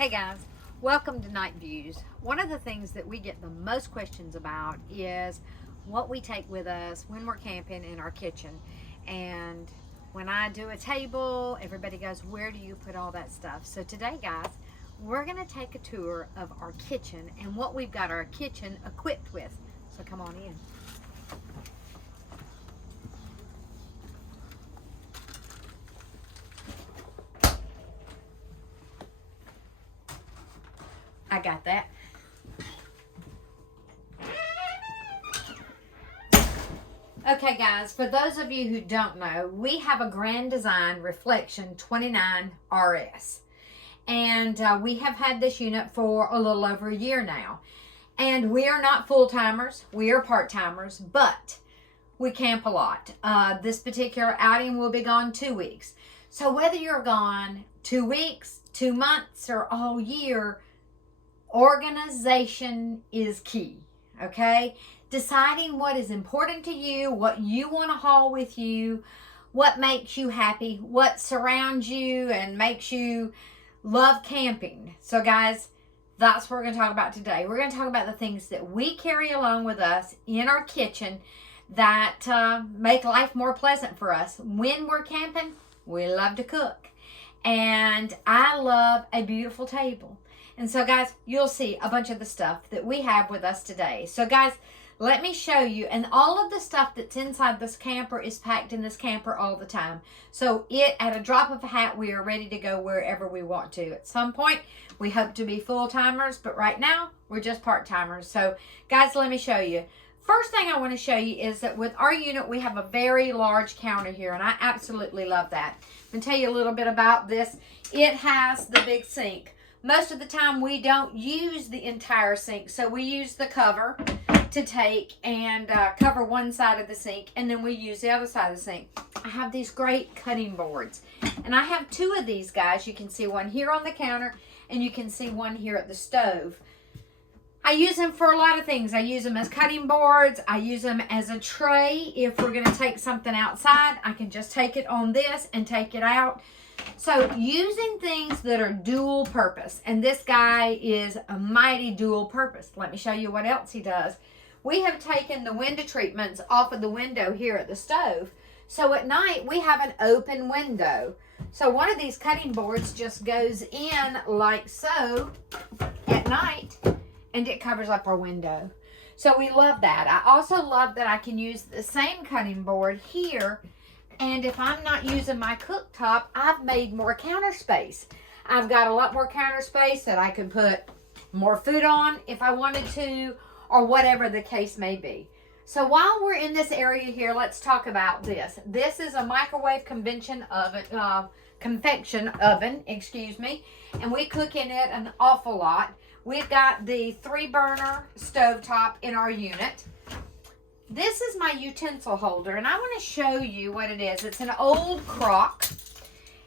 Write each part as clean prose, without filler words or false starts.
Hey guys, welcome to Night Views. One of the things that we get the most questions about is what we take with us when we're camping in our kitchen. And when I do a table, everybody goes, where do you put all that stuff? So today, guys, we're going to take a tour of our kitchen and what we've got our kitchen equipped with. So come on in. I got that. Okay guys, for those of you who don't know, we have a Grand Design Reflection 29 RS. And we have had this unit for a little over a year now. And we are not full-timers, we are part-timers, but we camp a lot. This particular outing will be gone 2 weeks. So whether you're gone 2 weeks, 2 months, or all year, organization is key, okay? Deciding what is important to you, what you want to haul with you, what makes you happy, what surrounds you and makes you love camping. So guys, that's what we're going to talk about today. We're going to talk about the things that we carry along with us in our kitchen that make life more pleasant for us. When we're camping, we love to cook. And I love a beautiful table. And so guys, you'll see a bunch of the stuff that we have with us today. So guys, let me show you. And all of the stuff that's inside this camper is packed in this camper all the time. So at a drop of a hat, we are ready to go wherever we want to. At some point, we hope to be full-timers, but right now, we're just part-timers. So guys, let me show you. First thing I want to show you is that with our unit, we have a very large counter here, and I absolutely love that. I'm going to tell you a little bit about this. It has the big sink. Most of the time we don't use the entire sink, so we use the cover to take and cover one side of the sink, and then we use the other side of the sink. I have these great cutting boards, and I have 2 of these guys. You can see one here on the counter, and you can see one here at the stove. I use them for a lot of things. I use them as cutting boards. I use them as a tray. If we're going to take something outside, I can just take it on this and take it out. So using things that are dual purpose, and this guy is a mighty dual purpose. Let me show you what else he does. We have taken the window treatments off of the window here at the stove. So at night we have an open window. So one of these cutting boards just goes in like so at night, and it covers up our window. So we love that. I also love that I can use the same cutting board here. And if I'm not using my cooktop, I've made more counter space. I've got a lot more counter space that I can put more food on if I wanted to, or whatever the case may be. So while we're in this area here, let's talk about this. This is a microwave convection oven, and we cook in it an awful lot. We've got the 3-burner stovetop in our unit. This is my utensil holder, and I want to show you what it is. It's an old crock,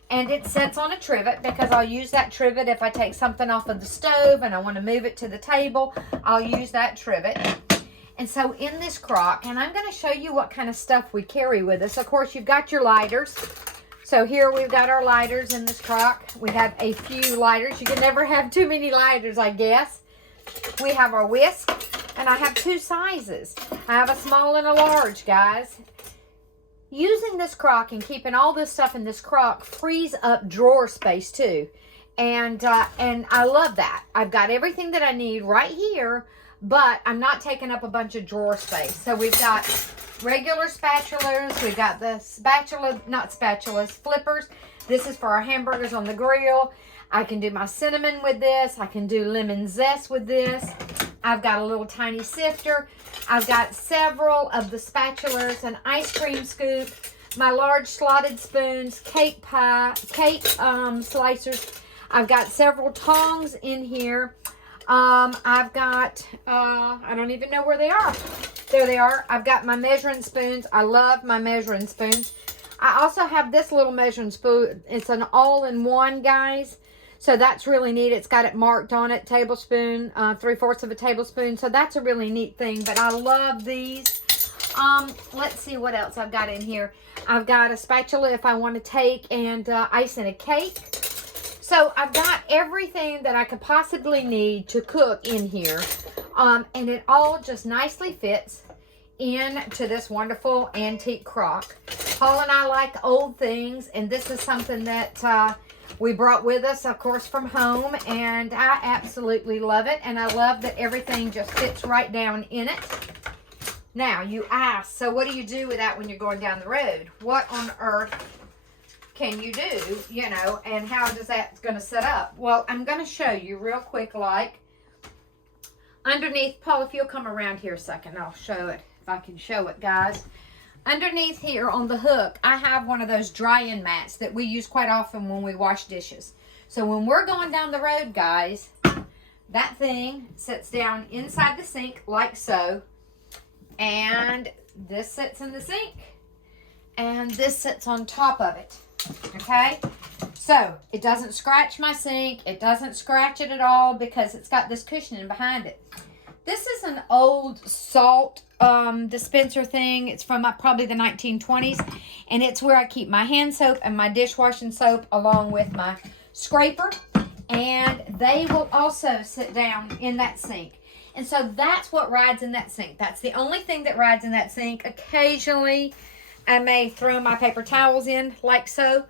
and it sits on a trivet because I'll use that trivet if I take something off of the stove and I want to move it to the table. I'll use that trivet. And so in this crock, and I'm going to show you what kind of stuff we carry with us. Of course, you've got your lighters. So here we've got our lighters in this crock. We have a few lighters. You can never have too many lighters, I guess. We have our whisk. And I have 2 sizes. I have a small and a large, guys. Using this crock and keeping all this stuff in this crock frees up drawer space too. And I love that. I've got everything that I need right here, but I'm not taking up a bunch of drawer space. So we've got regular spatulas. We've got the flippers. This is for our hamburgers on the grill. I can do my cinnamon with this. I can do lemon zest with this. I've got a little tiny sifter. I've got several of the spatulas, an ice cream scoop, my large slotted spoons, cake slicers. I've got several tongs in here. I've got, I don't even know where they are. There they are. I've got my measuring spoons. I love my measuring spoons. I also have this little measuring spoon. It's an all-in-one, guys. So that's really neat. It's got it marked on it, tablespoon, 3/4 of a tablespoon. So that's a really neat thing. But I love these. Let's see what else I've got in here. I've got a spatula if I want to take and ice in a cake. So So I've got everything that I could possibly need to cook in here. And it all just nicely fits into this wonderful antique crock. Paul and I like old things, and this is something that we brought with us, of course, from home, and I absolutely love it, and I love that everything just fits right down in it. Now, you ask, so what do you do with that when you're going down the road? What on earth can you do, you know, and how does that going to set up? Well, I'm going to show you real quick, like, underneath, Paul, if you'll come around here a second, I'll show it, if I can show it, guys. Underneath here on the hook, I have one of those drying mats that we use quite often when we wash dishes. So when we're going down the road, guys, that thing sits down inside the sink like so. And this sits in the sink. And this sits on top of it. Okay? So it doesn't scratch my sink. It doesn't scratch it at all because it's got this cushioning behind it. This is an old salt dispenser thing. It's from probably the 1920s. And it's where I keep my hand soap and my dishwashing soap along with my scraper. And they will also sit down in that sink. And so that's what rides in that sink. That's the only thing that rides in that sink. Occasionally, I may throw my paper towels in like so.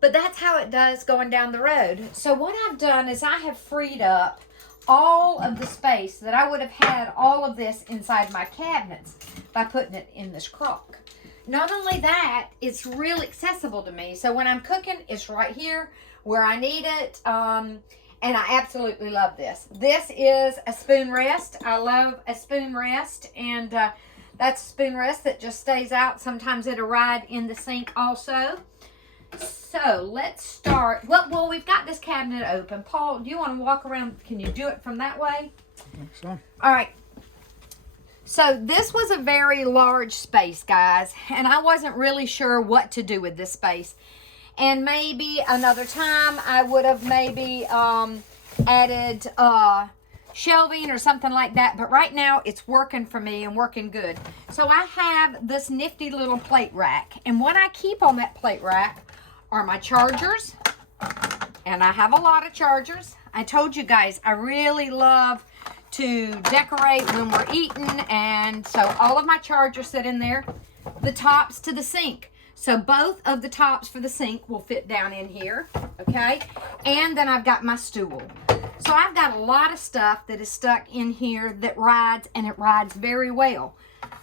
But that's how it does going down the road. So what I've done is I have freed up all of the space that I would have had all of this inside my cabinets by putting it in this crock. Not only that, it's real accessible to me. So when I'm cooking, it's right here where I need it. And I absolutely love this. This is a spoon rest. I love a spoon rest. And that's a spoon rest that just stays out. Sometimes it'll ride in the sink also. So let's start. Well, we've got this cabinet open. Paul, do you want to walk around? Can you do it from that way? I think so. All right. So this was a very large space, guys, and I wasn't really sure what to do with this space. And maybe another time I would have maybe added shelving or something like that. But right now it's working for me and working good. So I have this nifty little plate rack. And what I keep on that plate rack are my chargers. And I have a lot of chargers. I told you guys I really love to decorate when we're eating. And so all of my chargers sit in there. The tops to the sink. So both of the tops for the sink will fit down in here, okay? And then I've got my stool. So I've got a lot of stuff that is stuck in here that rides, and it rides very well.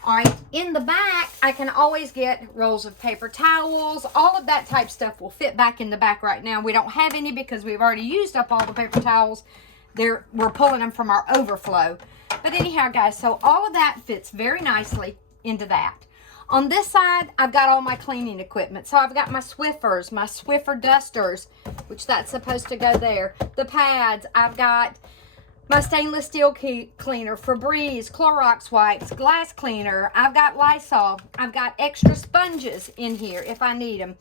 All right, in the back, I can always get rolls of paper towels. All of that type stuff will fit back in the back right now. We don't have any because we've already used up all the paper towels. We're pulling them from our overflow. But anyhow, guys, so all of that fits very nicely into that. On this side, I've got all my cleaning equipment. So I've got my Swiffers, my Swiffer dusters, which that's supposed to go there. The pads, I've got my stainless steel cleaner, Febreze, Clorox wipes, glass cleaner. I've got Lysol. I've got extra sponges in here if I need them.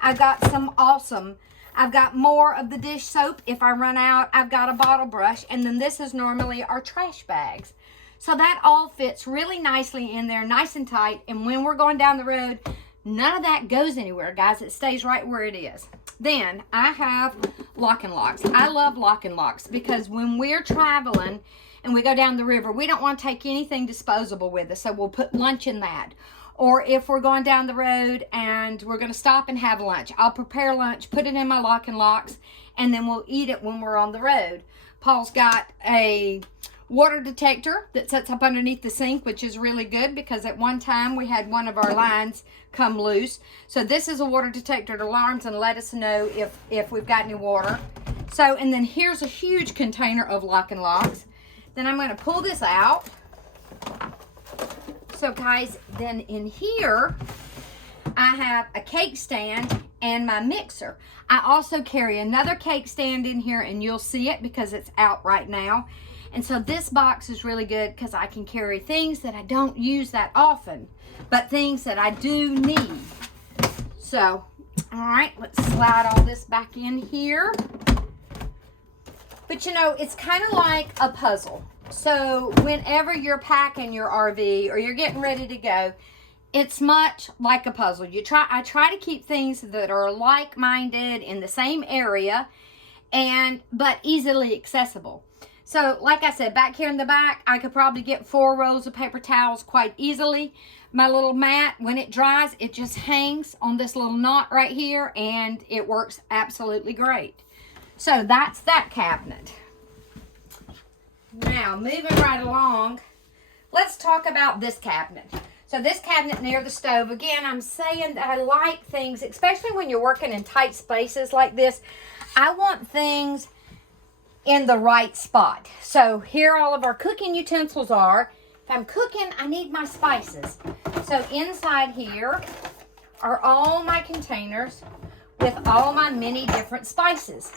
I've got some awesome. I've got more of the dish soap if I run out. I've got a bottle brush. And then this is normally our trash bags. So that all fits really nicely in there, nice and tight. And when we're going down the road, none of that goes anywhere, guys. It stays right where it is. Then I have lock and locks. I love lock and locks because when we're traveling and we go down the river, we don't want to take anything disposable with us. So we'll put lunch in that. Or if we're going down the road and we're going to stop and have lunch, I'll prepare lunch, put it in my lock and locks, and then we'll eat it when we're on the road. Paul's got a water detector that sits up underneath the sink, which is really good because at one time we had one of our lines come loose. So this is a water detector. It alarms and let us know if we've got any water. So, and then here's a huge container of lock and locks. Then I'm going to pull this out. So guys, then in here, I have a cake stand and my mixer. I also carry another cake stand in here, and you'll see it because it's out right now. And so this box is really good because I can carry things that I don't use that often, but things that I do need. So, all right, let's slide all this back in here. But you know, it's kind of like a puzzle. So whenever you're packing your RV or you're getting ready to go, it's much like a puzzle. I try to keep things that are like-minded in the same area. but easily accessible. So like I said, back here in the back, I could probably get 4 rolls of paper towels quite easily. My little mat, when it dries, it just hangs on this little knot right here, and it works absolutely great. So that's that cabinet. Now, moving right along, let's talk about this cabinet. So this cabinet near the stove, again, I'm saying that I like things, especially when you're working in tight spaces like this, I want things in the right spot. So here all of our cooking utensils are. If I'm cooking, I need my spices. So inside here are all my containers with all my many different spices.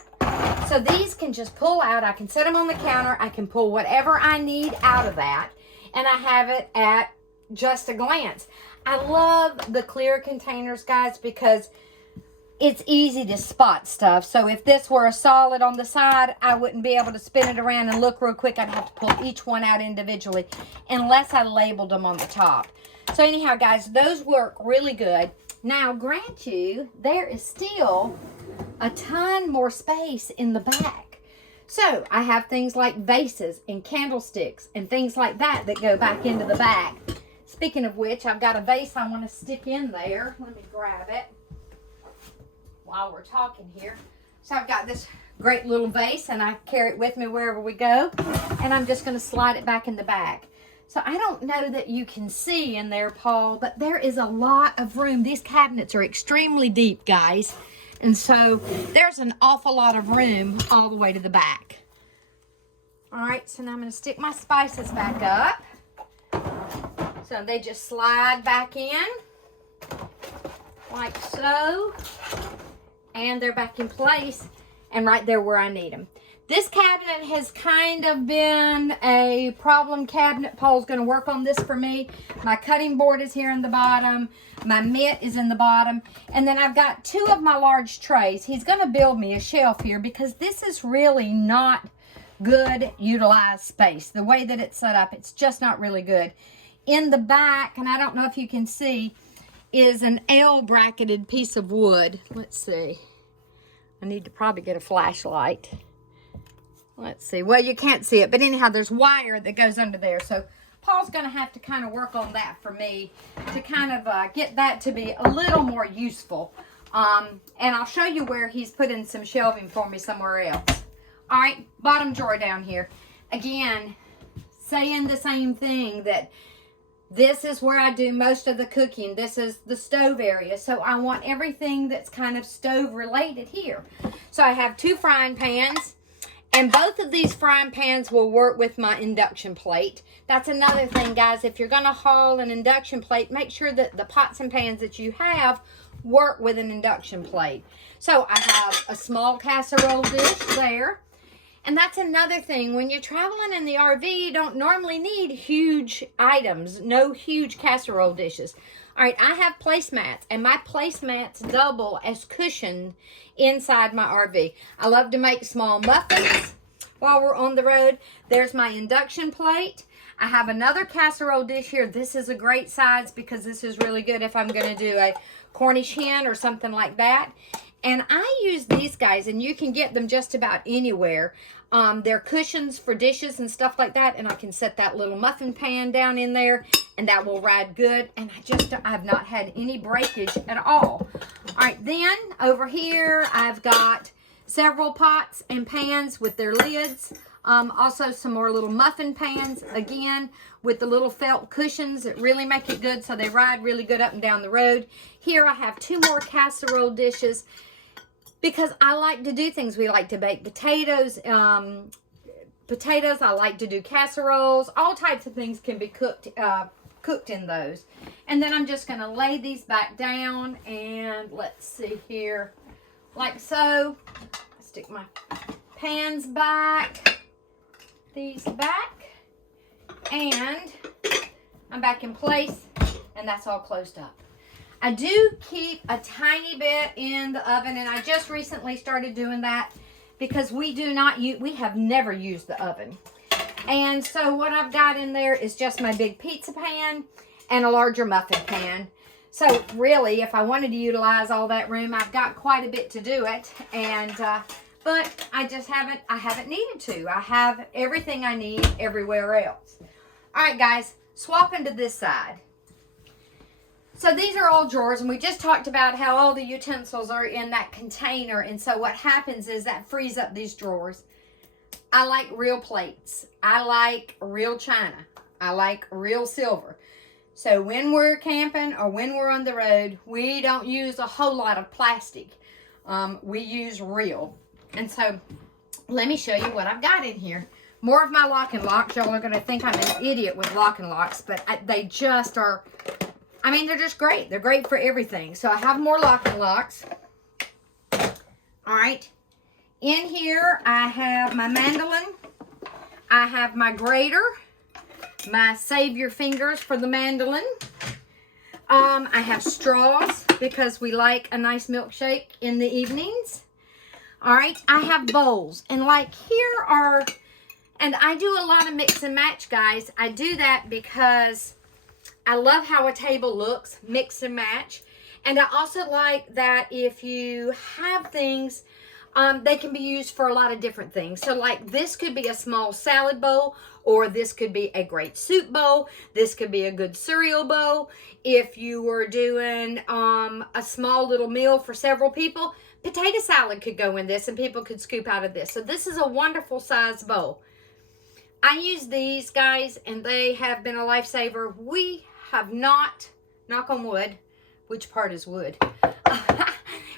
So these can just pull out. I can set them on the counter. I can pull whatever I need out of that, and I have it at just a glance. I love the clear containers, guys, because it's easy to spot stuff. So if this were a solid on the side, I wouldn't be able to spin it around and look real quick. I'd have to pull each one out individually unless I labeled them on the top. So anyhow, guys, those work really good. Now, grant you, there is still a ton more space in the back. So I have things like vases and candlesticks and things like that that go back into the back. Speaking of which, I've got a vase I want to stick in there. Let me grab it while we're talking here. So I've got this great little vase, and I carry it with me wherever we go. And I'm just going to slide it back in the back. So I don't know that you can see in there, Paul, but there is a lot of room. These cabinets are extremely deep, guys. And so there's an awful lot of room all the way to the back. All right, so now I'm going to stick my spices back up. So they just slide back in like so. And they're back in place and right there where I need them. This cabinet has kind of been a problem cabinet. Paul's going to work on this for me. My cutting board is here in the bottom. My mitt is in the bottom. And then I've got 2 of my large trays. He's going to build me a shelf here because this is really not good utilized space. The way that it's set up, it's just not really good. In the back, and I don't know if you can see, is an L bracketed piece of wood. Let's see. I need to probably get a flashlight. Let's see. Well, you can't see it, but anyhow, there's wire that goes under there. So Paul's going to have to kind of work on that for me to kind of get that to be a little more useful. And I'll show you where he's put in some shelving for me somewhere else. All right, bottom drawer down here. Again, saying the same thing, that this is where I do most of the cooking. This is the stove area. So I want everything that's kind of stove related here. So I have 2 frying pans. And both of these frying pans will work with my induction plate. That's another thing, guys. If you're going to haul an induction plate, make sure that the pots and pans that you have work with an induction plate. So I have a small casserole dish there. And that's another thing. When you're traveling in the RV, you don't normally need huge items. No huge casserole dishes. All right, I have placemats, and my placemats double as cushion inside my RV. I love to make small muffins while we're on the road. There's my induction plate. I have another casserole dish here. This is a great size because this is really good if I'm going to do a Cornish hen or something like that. And I use these guys, and you can get them just about anywhere. They're cushions for dishes and stuff like that, and I can set that little muffin pan down in there, and that will ride good. And I've not had any breakage at all. All right, then over here I've got several pots and pans with their lids. Also some more little muffin pans, again with the little felt cushions that really make it good, so they ride really good up and down the road. Here I have 2 more casserole dishes because I like to do things. We like to bake potatoes. I like to do casseroles. All types of things can be cooked in those. And then I'm just going to lay these back down, and let's see here, like so. Stick my pans back, these back, and I'm back in place, and that's all closed up. I do keep a tiny bit in the oven, and I just recently started doing that because we have never used the oven. And so what I've got in there is just my big pizza pan and a larger muffin pan. So really, if I wanted to utilize all that room, I've got quite a bit to do it. And but I haven't needed to. I have everything I need everywhere else. All right, guys, swap into this side. So these are all drawers, and we just talked about how all the utensils are in that container, and so what happens is that frees up these drawers. I like real plates. I like real china. I like real silver. So when we're camping or when we're on the road, we don't use a whole lot of plastic. We use real. And so let me show you what I've got in here. More of my lock and locks. Y'all are going to think I'm an idiot with lock and locks, but they just are, I mean, they're just great. They're great for everything. So I have more lock and locks. All right. In here, I have my mandolin. I have my grater. My save your fingers for the mandolin. I have straws because we like a nice milkshake in the evenings. All right. I have bowls. And like here are, and I do a lot of mix and match, guys. I do that because I love how a table looks, mix and match. And I also like that if you have things, they can be used for a lot of different things. So like this could be a small salad bowl, or this could be a great soup bowl. This could be a good cereal bowl. If you were doing a small little meal for several people, potato salad could go in this and people could scoop out of this. So this is a wonderful size bowl. I use these, guys, and they have been a lifesaver. We have not, knock on wood, which part is wood?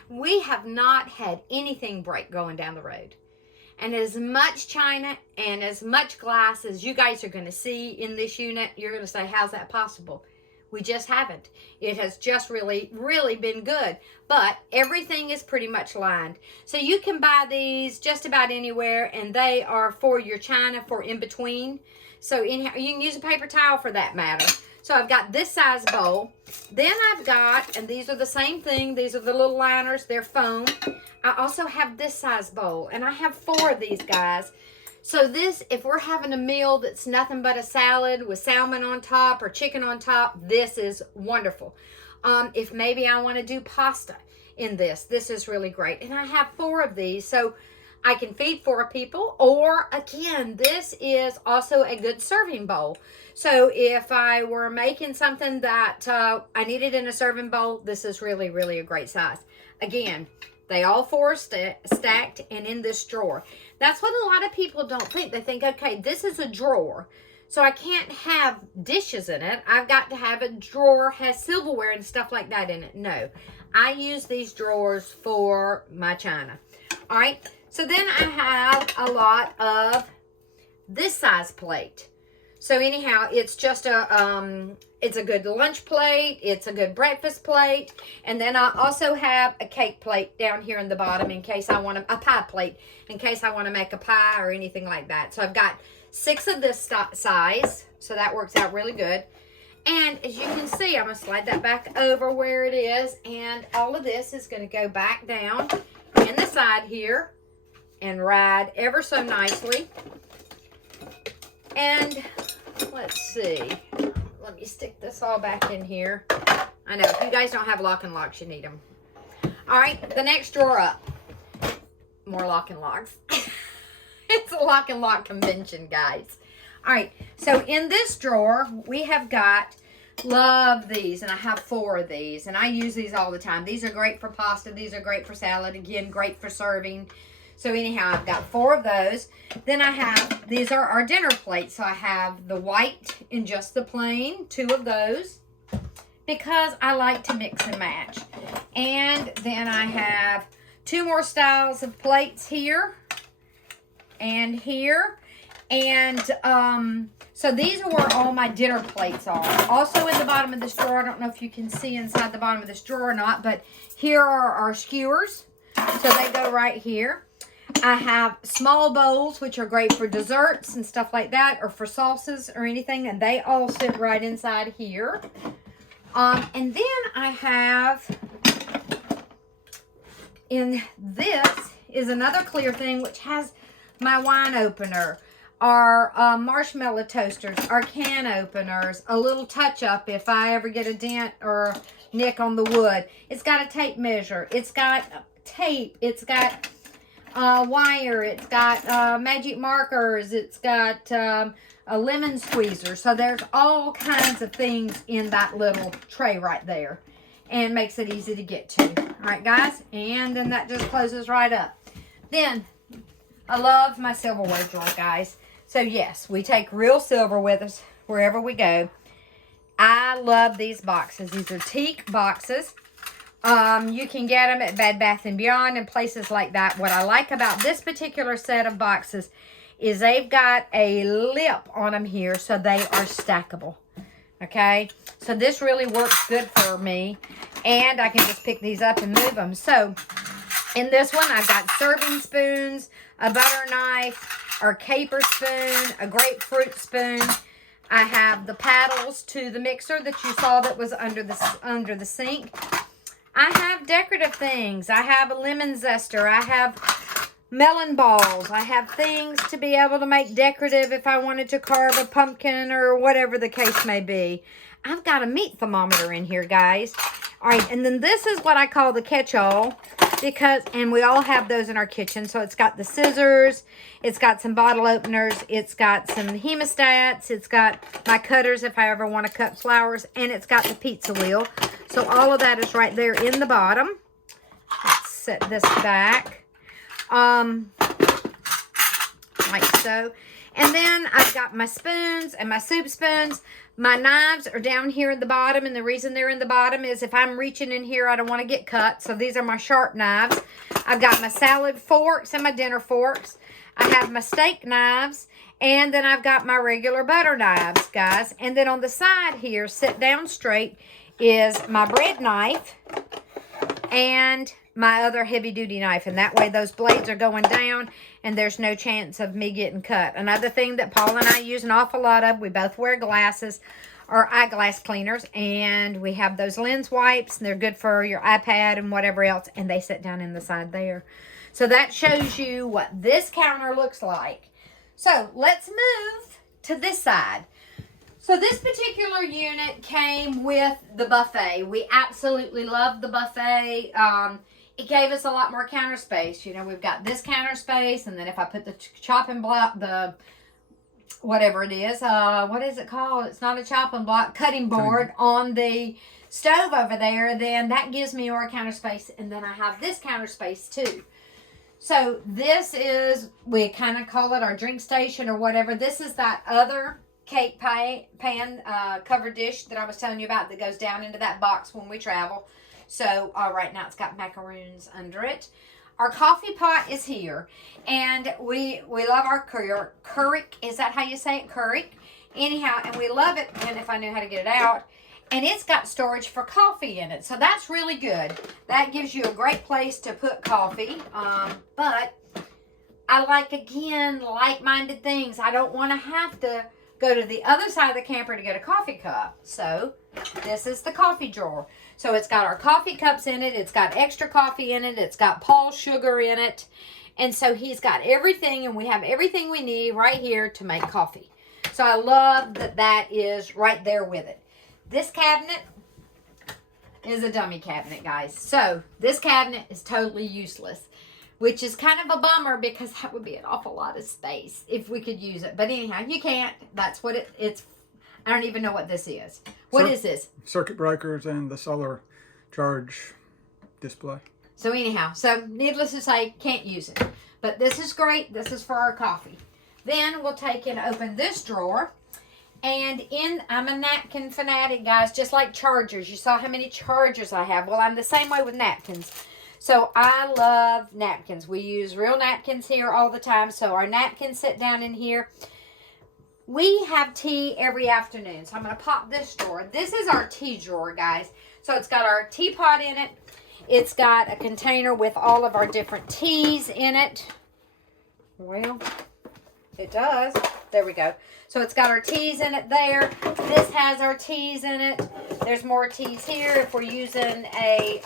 We have not had anything break going down the road. And as much china and as much glass as you guys are going to see in this unit, you're going to say, how's that possible? We just haven't. It has just really, really been good. But everything is pretty much lined. So you can buy these just about anywhere, and they are for your china for in between. So anyhow, you can use a paper towel for that matter. So I've got this size bowl. Then I've got, and these are the same thing. These are the little liners. They're foam. I also have this size bowl, and I have 4 of these, guys. So this, if we're having a meal that's nothing but a salad with salmon on top or chicken on top, this is wonderful. If maybe I want to do pasta in this, this is really great. And I have 4 of these, so I can feed 4 people. Or again, this is also a good serving bowl. So if I were making something that I needed in a serving bowl, this is really, really a great size. Again, they all 4 are stacked and in this drawer. That's what a lot of people don't think. They think, okay, this is a drawer, so I can't have dishes in it. I've got to have a drawer, has silverware and stuff like that in it. No, I use these drawers for my china. All right, so then I have a lot of this size plate. So anyhow, it's just it's a good lunch plate. It's a good breakfast plate. And then I also have a cake plate down here in the bottom in case I want a pie plate, in case I want to make a pie or anything like that. So I've got 6 of this size. So that works out really good. And as you can see, I'm going to slide that back over where it is. And all of this is going to go back down in the side here and ride ever so nicely. And let's see. Let me stick this all back in here. I know, if you guys don't have lock and locks, you need them. All right, the next drawer up. More lock and locks. It's a lock and lock convention, guys. All right, so in this drawer, we have got, love these, and I have 4 of these, and I use these all the time. These are great for pasta. These are great for salad. Again, great for serving. So anyhow, I've got 4 of those. Then I have, these are our dinner plates. So I have the white and just the plain, 2 of those, because I like to mix and match. And then I have 2 more styles of plates here and here. And so these are where all my dinner plates are. Also in the bottom of this drawer, I don't know if you can see inside the bottom of this drawer or not, but here are our skewers. So they go right here. I have small bowls, which are great for desserts and stuff like that, or for sauces or anything, and they all sit right inside here. And then I have, in this is another clear thing, which has my wine opener, our marshmallow toasters, our can openers, a little touch-up if I ever get a dent or nick on the wood. It's got a tape measure. It's got tape. It's got wire. It's got magic markers. It's got a lemon squeezer. So there's all kinds of things in that little tray right there. And makes it easy to get to. Alright guys, and then that just closes right up. Then, I love my silverware drawer, guys. So yes, we take real silver with us wherever we go. I love these boxes. These are teak boxes. You can get them at Bed Bath & Beyond and places like that. What I like about this particular set of boxes is they've got a lip on them here so they are stackable. Okay, so this really works good for me, and I can just pick these up and move them. So in this one, I've got serving spoons, a butter knife, or caper spoon, a grapefruit spoon. I have the paddles to the mixer that you saw that was under the sink. I have decorative things. I have a lemon zester. I have melon balls. I have things to be able to make decorative if I wanted to carve a pumpkin or whatever the case may be. I've got a meat thermometer in here, guys. All right, and then this is what I call the catch-all, and we all have those in our kitchen. So it's got the scissors, it's got some bottle openers, it's got some hemostats, it's got my cutters if I ever want to cut flowers, and it's got the pizza wheel. So all of that is right there in the bottom. Let's set this back. Like so. And then I've got my spoons and my soup spoons. My knives are down here at the bottom, and the reason they're in the bottom is if I'm reaching in here, I don't want to get cut. So these are my sharp knives. I've got my salad forks and my dinner forks. I have my steak knives, and then I've got my regular butter knives, guys. And then on the side here, sit down straight, is my bread knife and my other heavy-duty knife, and that way those blades are going down and there's no chance of me getting cut. Another thing that Paul and I use an awful lot of, we both wear glasses or eyeglass cleaners, and we have those lens wipes, and they're good for your iPad and whatever else, and they sit down in the side there. So that shows you what this counter looks like. So let's move to this side. So this particular unit came with the buffet. We absolutely love the buffet. It gave us a lot more counter space. You know, we've got this counter space, and then if I put the chopping block, the whatever it is, what is it called? It's not a chopping block, cutting board on the stove over there, then that gives me more counter space, and then I have this counter space too. So this is, we kind of call it our drink station or whatever. This is that other cake pan covered dish that I was telling you about that goes down into that box when we travel. So right now it's got macaroons under it. Our coffee pot is here, and we love our Keurig. Is that how you say it? Keurig. Anyhow, and we love it, and if I knew how to get it out. And it's got storage for coffee in it, so that's really good. That gives you a great place to put coffee. But I like, again, like-minded things. I don't want to have to go to the other side of the camper to get a coffee cup. So this is the coffee drawer. So it's got our coffee cups in it. It's got extra coffee in it. It's got Paul's sugar in it. And so he's got everything, and we have everything we need right here to make coffee. So I love that that is right there with it. This cabinet is a dummy cabinet, guys. So this cabinet is totally useless, which is kind of a bummer because that would be an awful lot of space if we could use it. But anyhow, you can't. That's what it's. I don't even know what this is. What is this? Circuit breakers and the solar charge display. So anyhow, needless to say, can't use it. But this is great. This is for our coffee. Then we'll take and open this drawer. And I'm a napkin fanatic, guys, just like chargers. You saw how many chargers I have. Well, I'm the same way with napkins. So I love napkins. We use real napkins here all the time. So our napkins sit down in here. We have tea every afternoon. So I'm going to pop this drawer. This is our tea drawer, guys. So it's got our teapot in it. It's got a container with all of our different teas in it. Well, it does. There we go. So it's got our teas in it there. This has our teas in it. There's more teas here if we're using a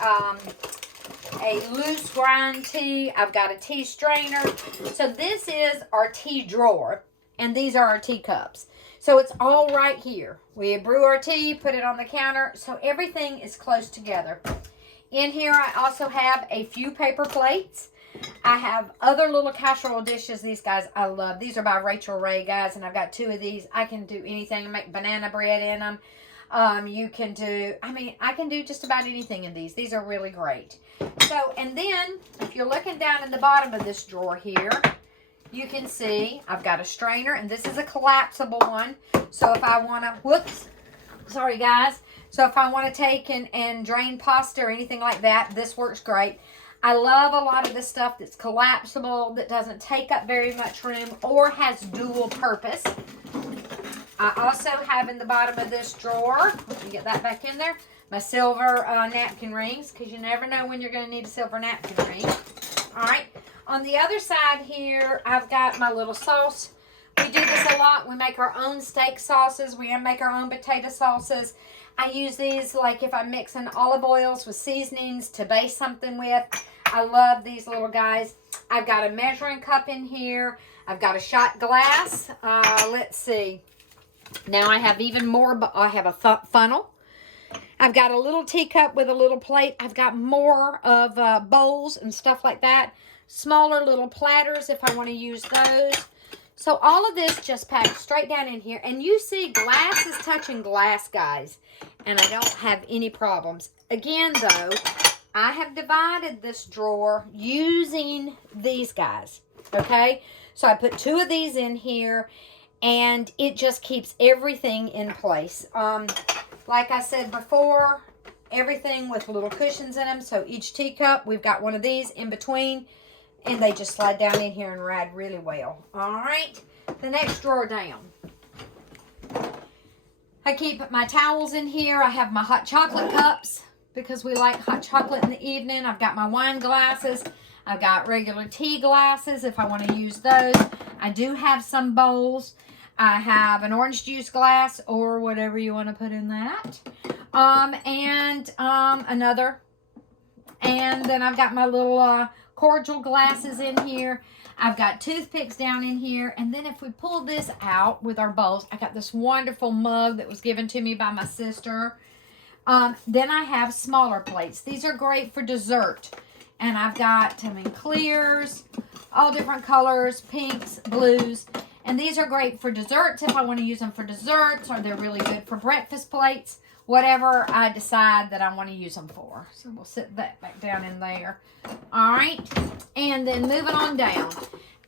loose grind tea. I've got a tea strainer. So this is our tea drawer, and these are our teacups. So it's all right here. We brew our tea, put it on the counter, so everything is close together. In here I also have a few paper plates. I have other little casserole dishes. These guys I love. These are by Rachel Ray, guys, and I've got 2 of these. I can do anything. Make banana bread in them. You can do, I can do just about anything in these. These are really great. So, and then, if you're looking down in the bottom of this drawer here, you can see I've got a strainer, and this is a collapsible one. So if I want to, whoops, sorry guys. So if I want to take and drain pasta or anything like that, this works great. I love a lot of this stuff that's collapsible, that doesn't take up very much room, or has dual purpose. I also have in the bottom of this drawer, let me get that back in there, my silver napkin rings, because you never know when you're going to need a silver napkin ring. All right. On the other side here, I've got my little sauce. We do this a lot. We make our own steak sauces. We make our own potato sauces. I use these like if I'm mixing olive oils with seasonings to base something with. I love these little guys. I've got a measuring cup in here. I've got a shot glass. Let's see. Now I have even more. I have a funnel. I've got a little teacup with a little plate. I've got more of bowls and stuff like that. Smaller little platters if I want to use those. So all of this just packs straight down in here. And you see glass is touching glass, guys. And I don't have any problems. Again, though, I have divided this drawer using these guys. Okay? So I put 2 of these in here. And it just keeps everything in place. Like I said before, everything with little cushions in them. So each teacup, we've got one of these in between. And they just slide down in here and ride really well. All right. The next drawer down. I keep my towels in here. I have my hot chocolate cups because we like hot chocolate in the evening. I've got my wine glasses. I've got regular tea glasses if I want to use those. I do have some bowls. I have an orange juice glass or whatever you want to put in that. Another. And then I've got my little cordial glasses in here. I've got toothpicks down in here. And then if we pull this out with our bowls, I got this wonderful mug that was given to me by my sister. Then I have smaller plates. These are great for dessert. And I've got, clears, all different colors, pinks, blues. And these are great for desserts if I want to use them for desserts, or they're really good for breakfast plates, whatever I decide that I want to use them for. So we'll sit that back down in there. All right. And then moving on down.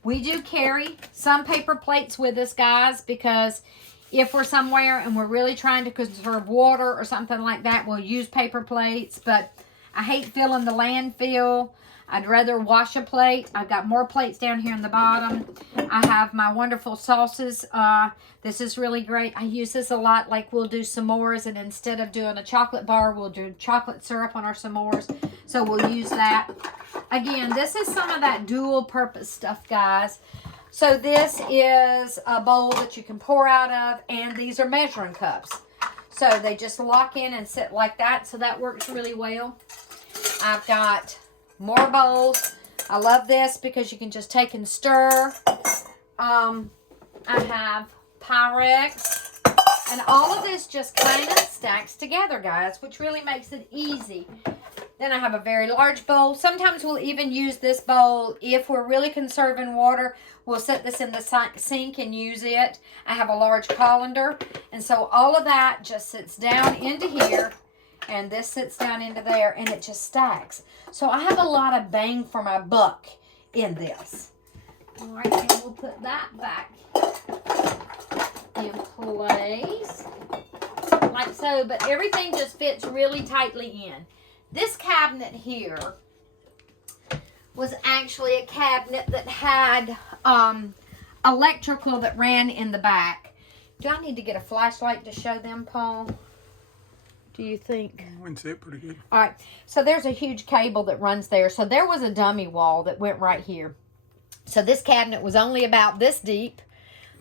We do carry some paper plates with us, guys, because if we're somewhere and we're really trying to conserve water or something like that, we'll use paper plates. But I hate filling the landfill. I'd rather wash a plate. I've got more plates down here in the bottom. I have my wonderful sauces. This is really great. I use this a lot. Like we'll do s'mores, and instead of doing a chocolate bar, we'll do chocolate syrup on our s'mores. So we'll use that. Again, this is some of that dual purpose stuff, guys. So this is a bowl that you can pour out of, and these are measuring cups. So they just lock in and sit like that. So that works really well. I've got more bowls. I love this because you can just take and stir. I have Pyrex. And all of this just kind of stacks together, guys, which really makes it easy. Then I have a very large bowl. Sometimes we'll even use this bowl if we're really conserving water. We'll set this in the sink and use it. I have a large colander. And so all of that just sits down into here. And this sits down into there, and it just stacks. So I have a lot of bang for my buck in this. All right, and we'll put that back in place. Like so, but everything just fits really tightly in. This cabinet here was actually a cabinet that had electrical that ran in the back. Do I need to get a flashlight to show them, Paul? Do you think? I can see it pretty good. All right. So there's a huge cable that runs there. So there was a dummy wall that went right here. So this cabinet was only about this deep,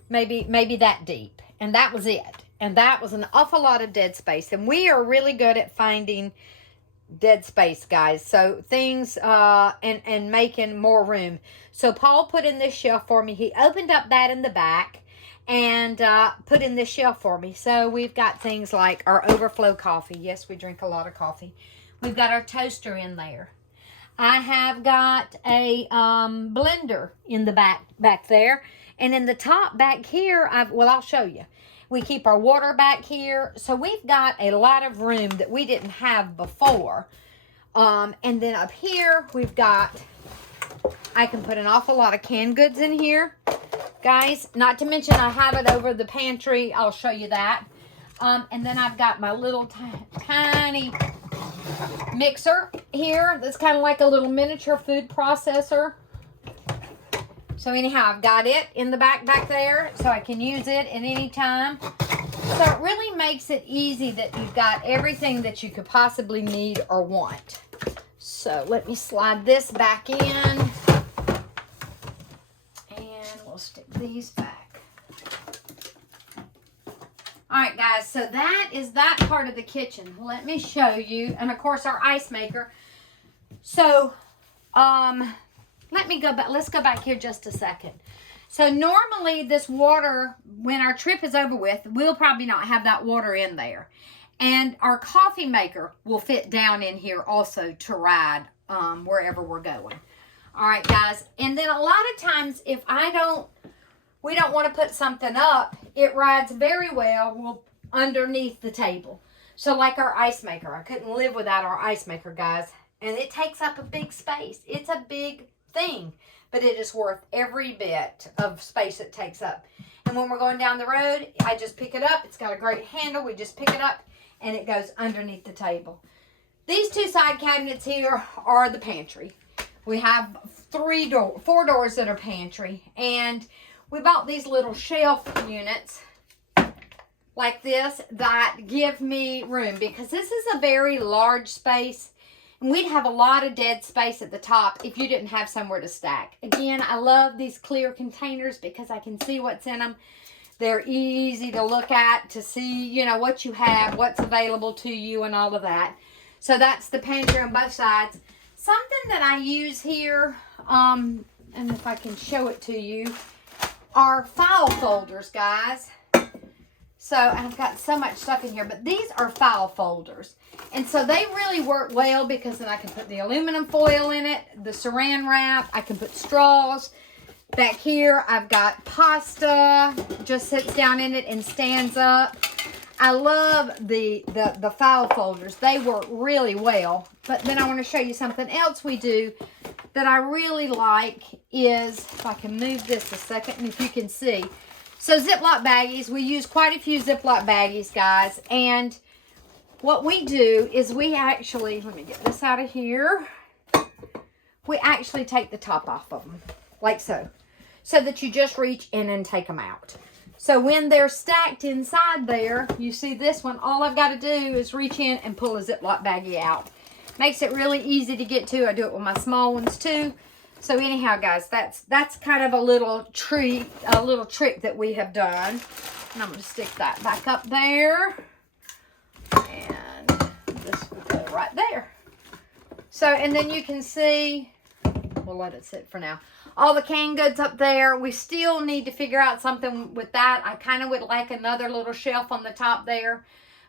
maybe that deep. And that was it. And that was an awful lot of dead space. And we are really good at finding dead space, guys. So things and making more room. So Paul put in this shelf for me. He opened up that in the back and put in this shelf for me. So we've got things like our overflow coffee. Yes, we drink a lot of coffee. We've got our toaster in there. I have got a blender in the back there. And in the top back here, I'll show you. We keep our water back here. So we've got a lot of room that we didn't have before. And then up here, I can put an awful lot of canned goods in here. Guys, not to mention I have it over the pantry. I'll show you that. And then I've got my little tiny mixer here. That's kind of like a little miniature food processor. So anyhow, I've got it in the back there, so I can use it at any time. So it really makes it easy that you've got everything that you could possibly need or want. So let me slide this back in. And we'll stick these back. All right, guys, so that is that part of the kitchen. Let me show you, and of course our ice maker. So, let's go back here just a second. So normally this water, when our trip is over with, we'll probably not have that water in there. And our coffee maker will fit down in here also to ride wherever we're going. All right, guys. And then a lot of times if we don't want to put something up, it rides very well underneath the table. So like our ice maker. I couldn't live without our ice maker, guys. And it takes up a big space. It's a big thing, but it is worth every bit of space it takes up. And when we're going down the road, I just pick it up. It's got a great handle. We just pick it up and it goes underneath the table. These two side cabinets here are the pantry. We have four doors that are pantry, and we bought these little shelf units like this that give me room, because this is a very large space. And we'd have a lot of dead space at the top if you didn't have somewhere to stack. Again, I love these clear containers because I can see what's in them. They're easy to look at, to see, you know, what you have, what's available to you, and all of that. So that's the pantry on both sides. Something that I use here, and if I can show it to you, are file folders, guys. So I've got so much stuff in here, but these are file folders. And so they really work well because then I can put the aluminum foil in it, the saran wrap, I can put straws. Back here, I've got pasta, just sits down in it and stands up. I love the file folders. They work really well. But then I want to show you something else we do that I really like is, if I can move this a second, and if you can see. So Ziploc baggies, we use quite a few Ziploc baggies, guys. And what we do is we actually, let me get this out of here. We actually take the top off of them, like so. So that you just reach in and take them out. So when they're stacked inside there, you see this one, all I've got to do is reach in and pull a Ziploc baggie out. Makes it really easy to get to. I do it with my small ones too. So anyhow, guys, that's kind of a little trick that we have done. And I'm going to stick that back up there. And this will go right there. So, and then you can see, we'll let it sit for now. All the canned goods up there. We still need to figure out something with that. I kind of would like another little shelf on the top there.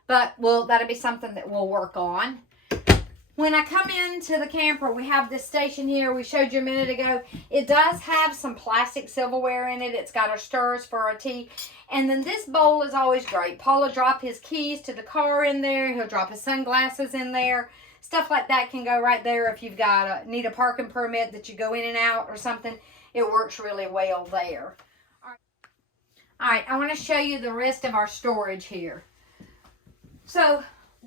But that'll be something that we'll work on. When I come into the camper, we have this station here we showed you a minute ago. It does have some plastic silverware in it. It's got our stirrers for our tea. And then this bowl is always great. Paul will drop his keys to the car in there. He'll drop his sunglasses in there. Stuff like that can go right there if you've got need a parking permit that you go in and out or something. It works really well there. All right, I want to show you the rest of our storage here. So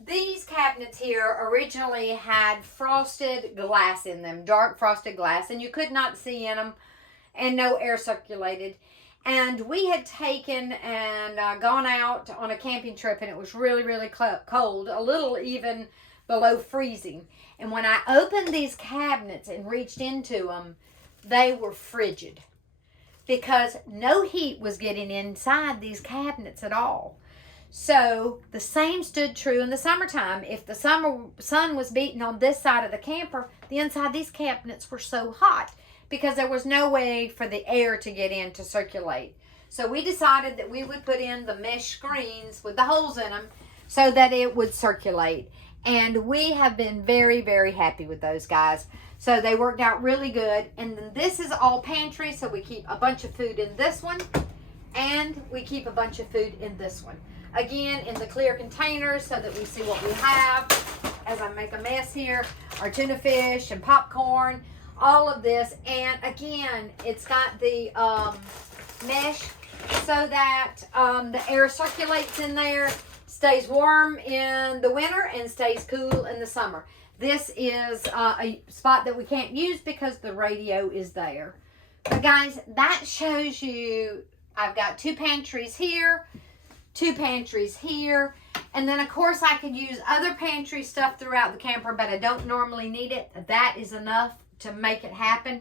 these cabinets here originally had frosted glass in them, dark frosted glass, and you could not see in them, and no air circulated. And we had taken and gone out on a camping trip, and it was really, really cold, a little even below freezing. And when I opened these cabinets and reached into them, they were frigid because no heat was getting inside these cabinets at all. So the same stood true in the summertime. If the sun was beating on this side of the camper, the inside of these cabinets were so hot because there was no way for the air to get in to circulate. So we decided that we would put in the mesh screens with the holes in them so that it would circulate. And we have been very, very happy with those, guys. So they worked out really good. And then this is all pantry, so we keep a bunch of food in this one, and we keep a bunch of food in this one. Again, in the clear containers so that we see what we have. As I make a mess here, our tuna fish and popcorn, all of this. And again, it's got the mesh so that the air circulates in there, stays warm in the winter and stays cool in the summer. This is a spot that we can't use because the radio is there. But guys, that shows you I've got 2 pantries here, 2 pantries here, and then of course I could use other pantry stuff throughout the camper, but I don't normally need it. That is enough to make it happen.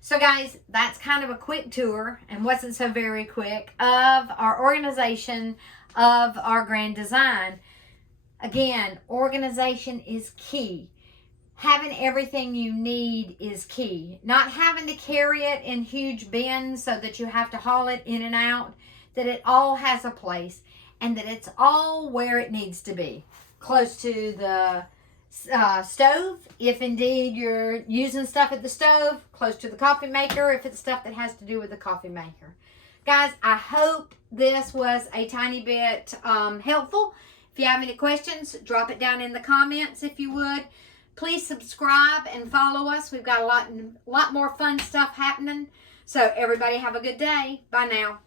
So guys, that's kind of a quick tour, and wasn't so very quick, of our organization of our grand design. Again, organization is key. Having everything you need is key. Not having to carry it in huge bins so that you have to haul it in and out. That it all has a place, and that it's all where it needs to be. Close to the stove, if indeed you're using stuff at the stove. Close to the coffee maker, if it's stuff that has to do with the coffee maker. Guys, I hope this was a tiny bit helpful. If you have any questions, drop it down in the comments if you would. Please subscribe and follow us. We've got a lot more fun stuff happening. So everybody have a good day. Bye now.